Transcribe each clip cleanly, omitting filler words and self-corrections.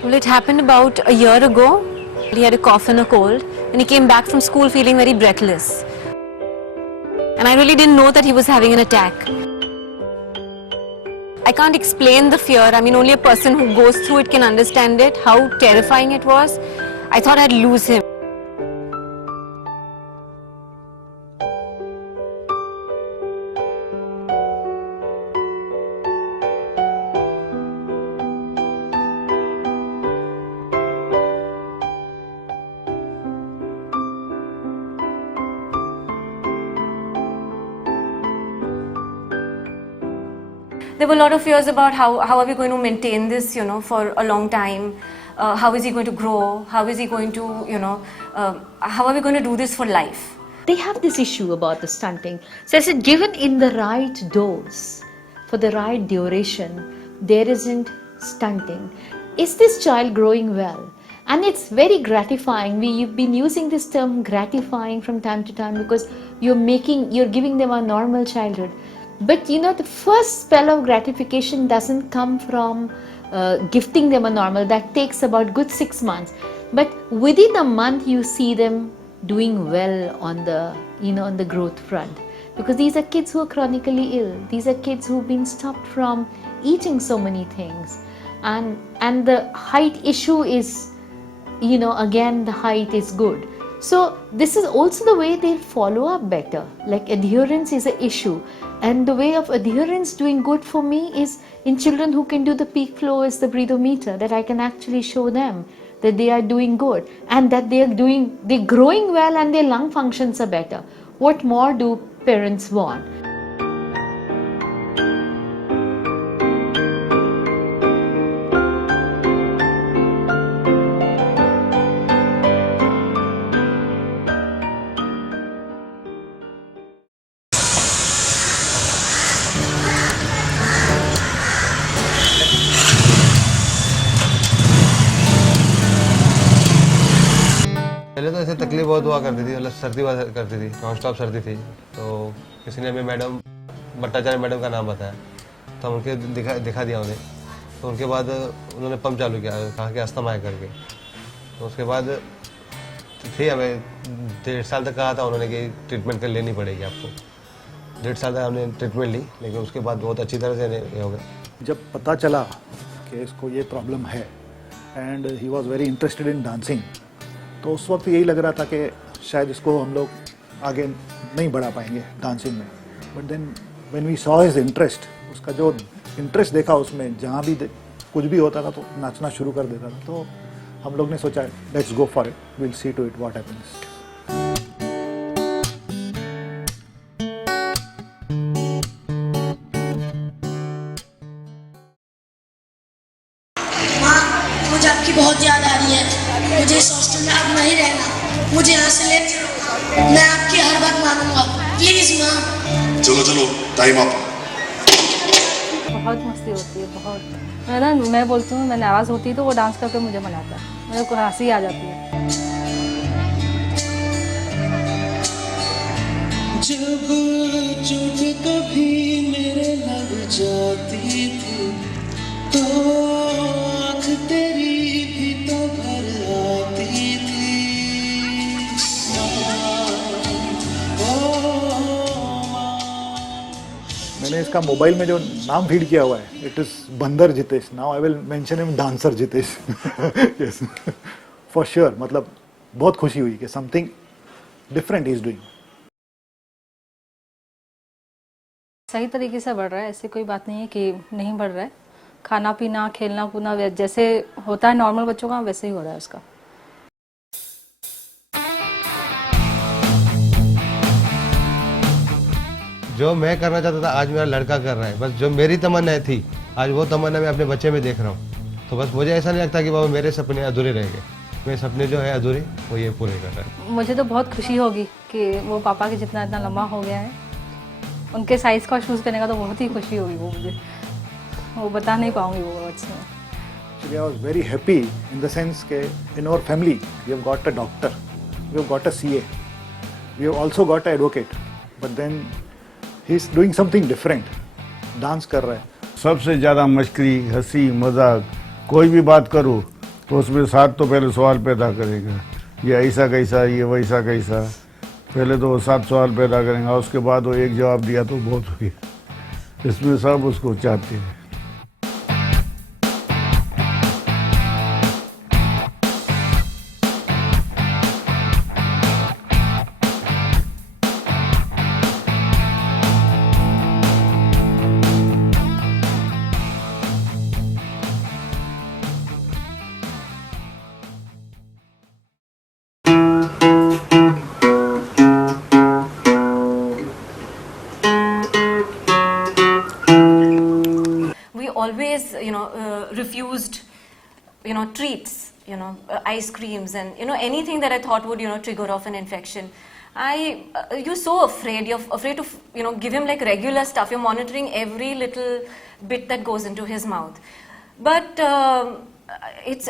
Well, it happened about a year ago. He had a cough and a cold, and he came back from school feeling very breathless. And I really didn't know that he was having an attack. I can't explain the fear. I mean, only a person who goes through it can understand it, how terrifying it was. I thought I'd lose him. There were a lot of fears about how are we going to maintain this, for a long time. How is he going to grow? How is he going to, how are we going to do this for life? They have this issue about the stunting. So I said, given in the right dose, for the right duration, there isn't stunting. Is this child growing well? And it's very gratifying. You've been using this term gratifying from time to time because you're giving them a normal childhood. But the first spell of gratification doesn't come from gifting them a normal. That takes about good 6 months. But within a month, you see them doing well on the growth front. Because these are kids who are chronically ill. These are kids who've been stopped from eating so many things. And the height issue is, again, the height is good. So this is also the way they follow up better. Like adherence is an issue. And the way of adherence doing good for me is in children who can do the peak flow is the breathometer, that I can actually show them that they are doing good and that they're growing well and their lung functions are better. What more do parents want? पहले तो ऐसे तकलीफ बहुत हुआ करती थी, मतलब सर्दी हुआ करती थी, नॉन स्टॉप सर्दी थी। तो किसी ने हमें मैडम भट्टाचार्य मैडम का नाम बताया, तो हम उनके दिखा दिया उन्हें। तो उनके बाद उन्होंने पंप चालू किया, कहा कि अस्थमा है करके। तो उसके बाद फिर हमें 1.5 साल तक कहा था उन्होंने कि ट्रीटमेंट कर लेनी पड़ेगी आपको। 1.5 साल तक हमने ट्रीटमेंट ली, लेकिन उसके बाद बहुत अच्छी तरह से ये हो गया। जब पता चला कि इसको ये प्रॉब्लम है and he was very interested in dancing, तो उस वक्त यही लग रहा था कि शायद इसको हम लोग आगे नहीं बढ़ा पाएंगे डांसिंग में। But then when we saw his interest, उसका जो इंटरेस्ट देखा उसमें, जहाँ भी कुछ भी होता था तो नाचना शुरू कर देता था। तो हम लोग ने सोचा let's go for it, will see to it what happens. मुझे आपकी बहुत याद आ रही है। मुझे इस हॉस्टल में अब नहीं रहना, मुझे यहाँ से ले चलो। मैं आपकी हर बात मानूंगा, प्लीज माँ। चलो टाइम अप। बहुत मस्ती होती है, बहुत। मैं बोलती हूँ, मैं नाराज़ होती तो वो डांस करके मुझे मनाता है, मेरे को हंसी आ जाती है। जब चोट कभी मेरे लग जाती थी तो आँख तेरी भी तो भर आती थी। मैंने इसका मोबाइल में जो नाम फीड किया हुआ है, इट इज बंदर Jitesh. Now I will mention him dancer Jitesh. Yes, for sure. मतलब बहुत खुशी हुई कि something different he is doing. सही तरीके से बढ़ रहा है, ऐसी कोई बात नहीं है कि नहीं बढ़ रहा है। खाना पीना, खेलना कूदना जैसे होता है नॉर्मल बच्चों का, वैसे ही हो रहा है उसका। जो मैं करना चाहता था आज मेरा लड़का कर रहा है। बस जो मेरी तमन्ना थी आज वो तमन्ना मैं अपने बच्चे में देख रहा हूँ। तो बस मुझे ऐसा नहीं लगता कि बाबा मेरे सपने अधूरे रह गए। मेरे सपने जो है अधूरे, वो ये पूरे कर रहा है। मुझे तो बहुत खुशी होगी कि वो पापा के जितना इतना लंबा हो गया है। उनके साइज़ का शूज़ पहनेगा तो बहुत ही खुशी होगी वो बता नहीं पाऊंगी वो वर्ड्स में। Actually, I was very happy in the sense that in our family we have got a doctor, we have got a CA, we have also got an advocate, but then he is doing something different, dance कर रहा है। सबसे ज़्यादा मस्करी, हंसी, मजाक, कोई भी बात करो तो उसमें 7 तो पहले सवाल पैदा करेगा, ये ऐसा कैसा, ये वैसा कैसा। पहले तो वो 7 सवाल पैदा करेंगे, उसके बाद वो एक जवाब दिया तो बहुत हो गया। इसमें सब उसको चाहते हैं। We always, refused, treats, ice creams and, anything that I thought would, trigger off an infection. You're so afraid. You're afraid to, give him like regular stuff. You're monitoring every little bit that goes into his mouth. But it's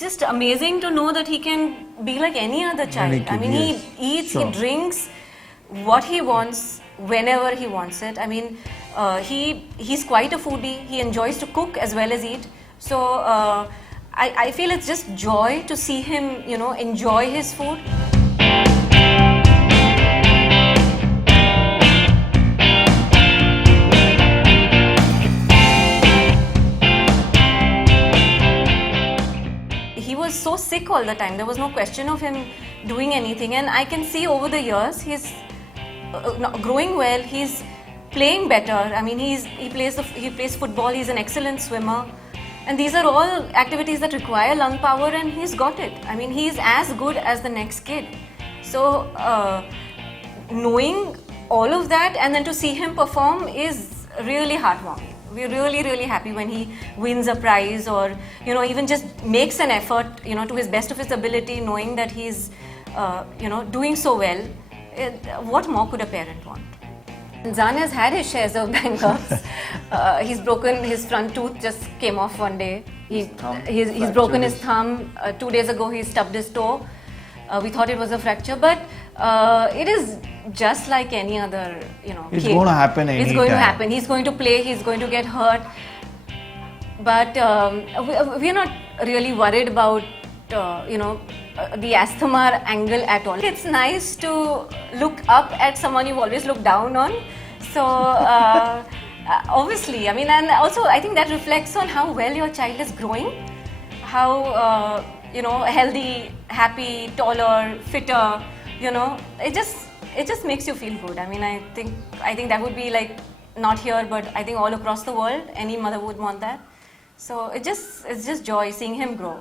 just amazing to know that he can be like any other child. I mean, he eats, he drinks what he wants whenever he wants it. I mean, he's quite a foodie. He enjoys to cook as well as eat. So I feel it's just joy to see him, enjoy his food. He was so sick all the time. There was no question of him doing anything, and I can see over the years he's growing well. He's playing better. I mean, he plays football. He's an excellent swimmer, and these are all activities that require lung power, and he's got it. I mean, he's as good as the next kid. So knowing all of that and then to see him perform is really heartwarming. We're really, really happy when he wins a prize or, even just makes an effort, to his best of his ability, knowing that he's, doing so well. What more could a parent want? Zan has had his shares of bang-ups. He's broken his front tooth, just came off one day. He's broken his thumb. 2 days ago, he stubbed his toe. We thought it was a fracture, but it is just like any other, It's kid. going to happen It's going to anytime. happen. He's going to play. He's going to get hurt. But we're not really worried about, the asthma angle at all. It's nice to look up at someone you've always looked down on. So obviously, I mean, and also I think that reflects on how well your child is growing, how healthy, happy, taller, fitter. It just makes you feel good. I mean, I think that would be like not here, but I think all across the world, any mother would want that. So it's just joy seeing him grow.